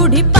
குடிப்ப